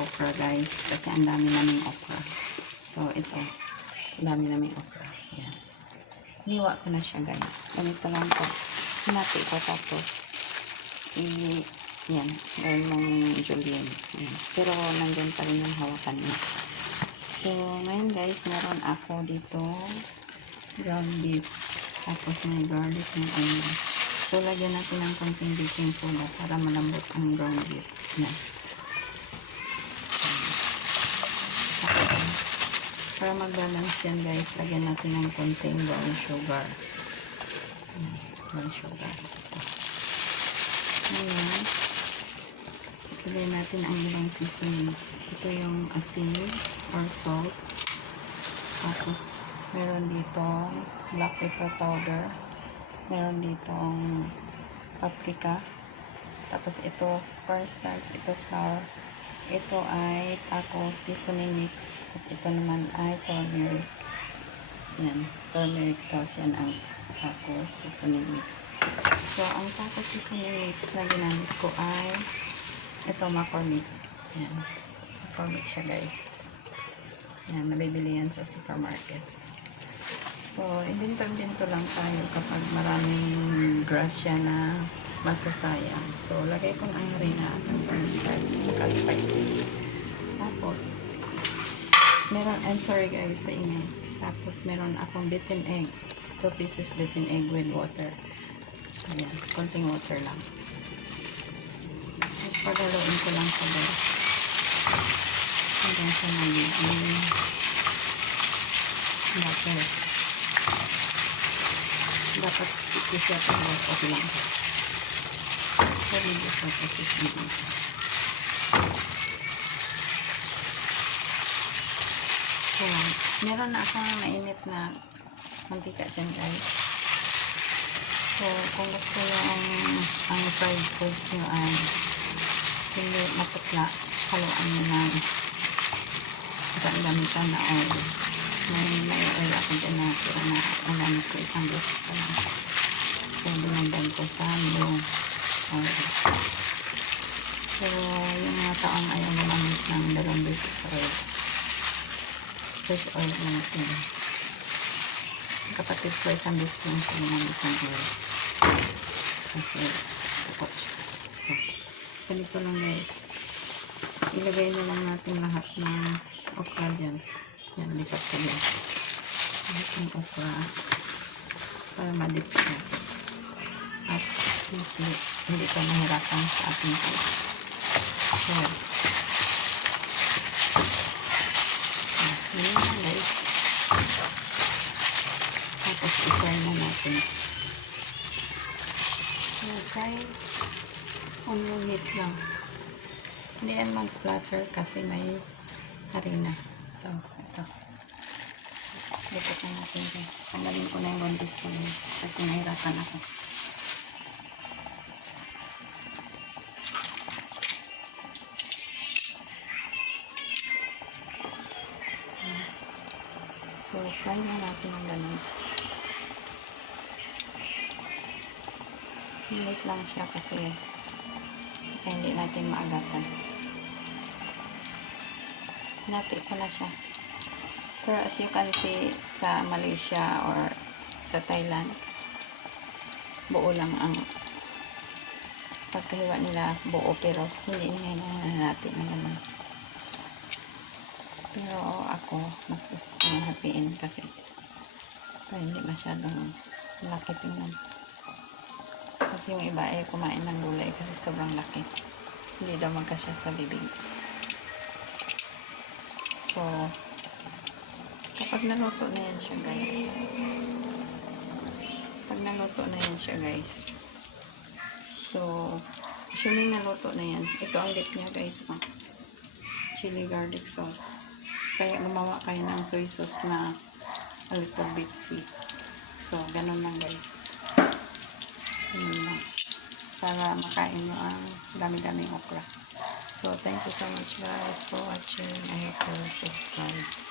okra guys. Kasi ang dami naming okra. So, ito. Ang dami naming okra. Yan. Niwa ko na siya guys. Ganito lang po. Hinati ko tapos yan. Gawin mong julienne. Yan. Pero nandyan pa rin yung hawakan niya. So, ngayon guys, meron ako dito ground beef. Tapos may garlic ng onion. So, lagyan natin ng konting baking soda para malambot ang ground beef. Yan. Tapos, para mag-balance yan guys, lagyan natin ng konting brown sugar. Brown sugar. Ngayon, ilagay natin ang ibang seasoning. Ito yung asin or salt. Tapos, meron dito black pepper powder. Meron ditong paprika. Tapos ito cornstarch, ito flour. Ito ay taco seasoning mix. At ito naman ay turmeric. Yan, turmeric sauce yan ang taco seasoning mix. So, ang taco seasoning mix na ginamit ko ay ito McCormick. Yan, McCormick siya guys. Yan, nabibili yan sa supermarket. So, ibinto-binto lang tayo kapag maraming grasya na masasayang. So, lagay ko na ang harina at ang cornstarch at spices. Tapos, meron, I'm sorry guys sa ingay. Tapos, meron akong beaten egg. 2 pieces beaten egg with water. Ayan, konting water lang. At paghaluin ko lang sa guys. Hanggang sa magiging butter. Dapat sticky siya tapos okay lang. So, hindi siya pasisig. So, meron na akong mainit na mantika dyan guys. So, kung gusto nyo ang fried foods nyo ay hindi maputla, haluan nyo ng gamitan na oil. May oil ako dyan na pero na ulamit ko isang beses pa lang. So, binagdag ko sa oil. Pero yung mga taong ayaw gumamit ng 2 beses oil. Fresh oil natin. Kapatid ko isang beses lang siya gumamit ng oil. Kasi takot siya. So, ganito lang guys. Ilagay na lang natin lahat ng okra dyan. Yan, lipat ko dyan. Lahat ng okra para madip siya. At hindi ko nahirapan sa ating pala. So, yun na guys. Tapos i-fry na natin. So, fry on low heat lang. Hindi yan mag-splatter kasi may harina. So, ito. Lipat na natin ito. Tanggalin ko na yung buntis ko kasi nahirapan ako. So, fry na natin ang ganun. Hinit lang siya kasi hindi natin maagatan. Hinati ko na siya. Pero as you can see, sa Malaysia or sa Thailand, buo lang ang pagkahiwa nila, buo, pero hindi na natin na naman. Pero ako, mas gusto ko hatiin kasi para hindi masyadong laki tingnan. Kasi yung iba ay kumain ng gulay kasi sobrang laki. Hindi daw magkasya sa bibig. So, kapag naluto na yan siya guys. So, assuming naluto na yan. Ito ang dip niya guys. Chili garlic sauce. Kaya gumawa kayo ng soy sauce na a little bit sweet. So, ganun lang guys. Ganun lang. Para makain nyo ang dami-daming okra. So, thank you so much guys for watching. I hope you subscribe.